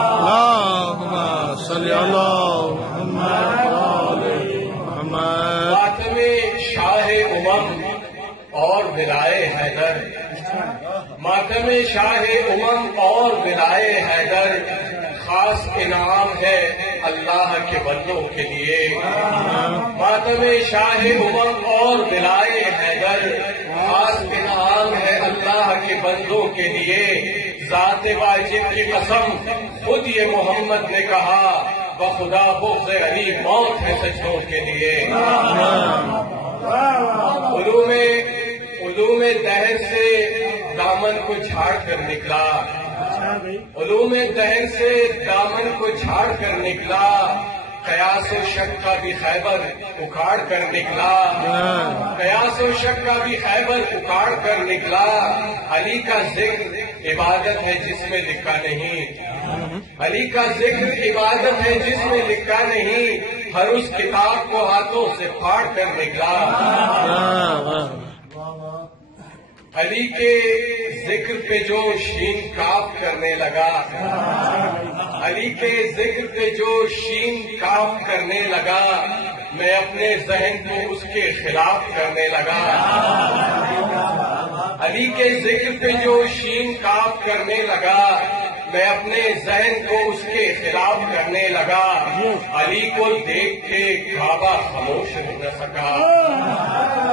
اللہم صلی اللہ محمد محمد۔ ماتم شاہ امم اور ولائے حیدر، ماتم شاہ امم اور ولائے حیدر خاص انعام ہے اللہ کے بندوں کے لیے۔ ماتم شاہ امم اور ولائے حیدر خاص انعام ہے اللہ کے بندوں کے لیے۔ ذات واجب کی قسم خود یہ محمد نے کہا، بخدا بغض علی موت ہے سجدوں کے لیے۔ علوم دہر سے دامن کو جھاڑ کر نکلا، علوم دہر سے دامن کو جھاڑ کر نکلا، قیاس و شک کا بھی خیبر اکھاڑ کر نکلا، قیاس و شک کا بھی خیبر اکھاڑ کر نکلا۔ علی کا ذکر عبادت ہے جس میں لکھا نہیں، علی کا ذکر عبادت ہے جس میں لکھا نہیں، ہر اس کتاب کو ہاتھوں سے پھاڑ کر نکلا۔ علی کے ذکر پہ جو شین کاف کرنے لگا، علی کے ذکر پہ جو شین کاف کرنے لگا، میں اپنے ذہن کو اس کے خلاف کرنے لگا۔ علی کے ذکر پہ جو شین کاف کرنے لگا، میں اپنے ذہن کو اس کے خلاف کرنے لگا۔ علی کو دیکھ کے کعبہ خاموش رہ نہ سکا،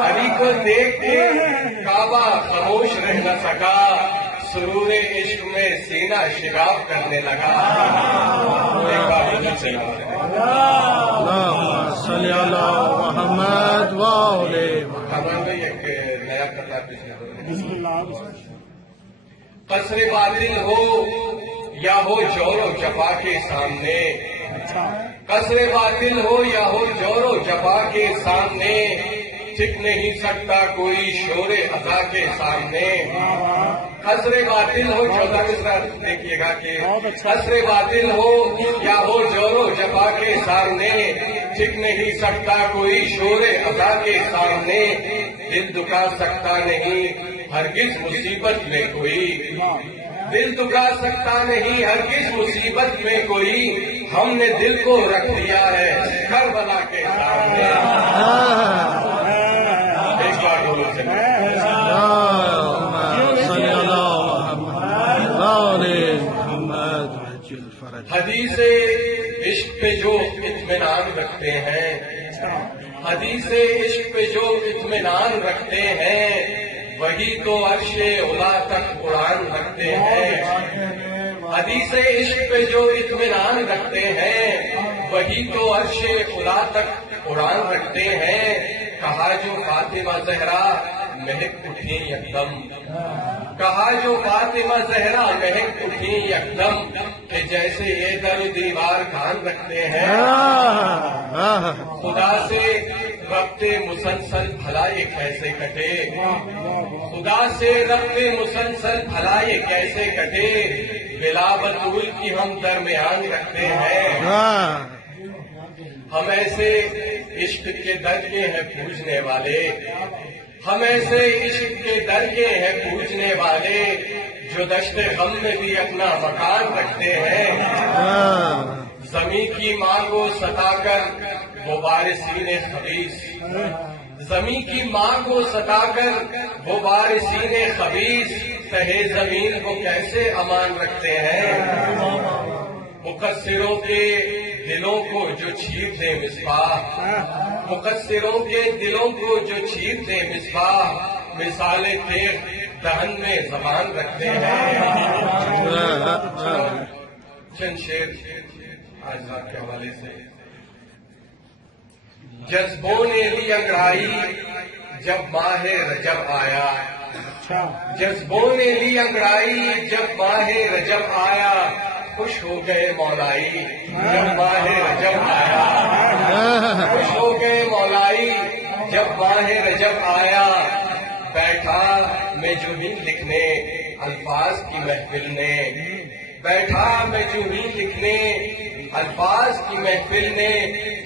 علی کو دیکھ کے کعبہ خاموش رہ نہ سکا، سرور عشق میں سینہ شگاف کرنے لگا۔ اللہم صلی اللہ محمد وآلہ محمد۔ ایک نیا کرنا قصر باطل ہو یا ہو جور و جفا کے سامنے، قصر باطل ہو یا ہو جور و جفا کے سامنے، ٹک نہیں سکتا کوئی شور ادا کے سامنے۔ قصر باطل ہو، چوتھا مصرع دیکھیے گا کہ قصر باطل ہو یا ہو جور و جفا کے سامنے، ٹک نہیں سکتا کوئی شور ادا کے سامنے، دل دکھا سکتا نہیں ہرگز مصیبت میں کوئی، دل دکھا سکتا نہیں ہرگز مصیبت میں کوئی، ہم نے دل کو رکھ دیا ہے کربلا کے سامنے۔ ایک بار بولو چلے۔ صلی اللہ محمد وآلہ محمد۔ حدیث عشق پہ جو اطمینان رکھتے ہیں، حدیث عشق پہ جو اطمینان رکھتے ہیں، وہی تو عرش علا تک اڑان رکھتے ہیں۔ حدیث عشق پہ جو اطمینان رکھتے ہیں، وہی تو عرش علا تک اڑان رکھتے ہیں۔ کہا جو فاطمہ زہرا مہک اٹھی یکدم، کہا جو فاطمہ زہرا مہک اٹھی یکدم، کہ جیسے یہ در و دیوار کان رکھتے ہیں۔ خدا سے ربط مسلسل بھلا یہ کیسے کٹے، خدا سے ربط مسلسل بھلا یہ کیسے کٹے، بلا بطول کی ہم درمیان رکھتے ہیں۔ ہم ایسے عشق کے درجے ہیں پوجنے والے، ہم ایسے عشق کے درجے ہیں پوجنے والے، جو دشت غم میں بھی اپنا مکان رکھتے ہیں۔ زمین کی ماں کو ستا کر وہ وارثین خبیث، زمین کی ماں کو ستا کر وہ وارثین خبیث، تہے زمین کو کیسے امان رکھتے ہیں۔ مقصروں کے دلوں کو جو چھیر دے مصباح، مقصروں کے دلوں کو جو چھیر دے مصباح، مثال تیغ دہن میں زبان رکھتے ہیں۔ چند شعر آج رات کے حوالے سے۔ جذبوں نے لی انگڑائی جب ماہ رجب آیا، جذبوں نے لی انگڑائی جب ماہ رجب آیا، خوش ہو گئے مولائی جب ماہ رجب آیا، خوش ہو گئے مولائی جب ماہ رجب آیا، بیٹھا میں جوہی لکھنے الفاظ کی محفل نے، بیٹھا میں جوہی لکھنے الفاظ کی محفل نے،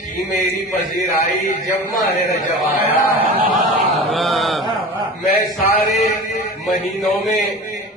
کی میری پذیرائی جب ماہ رجب آیا۔ میں سارے مہینوں میں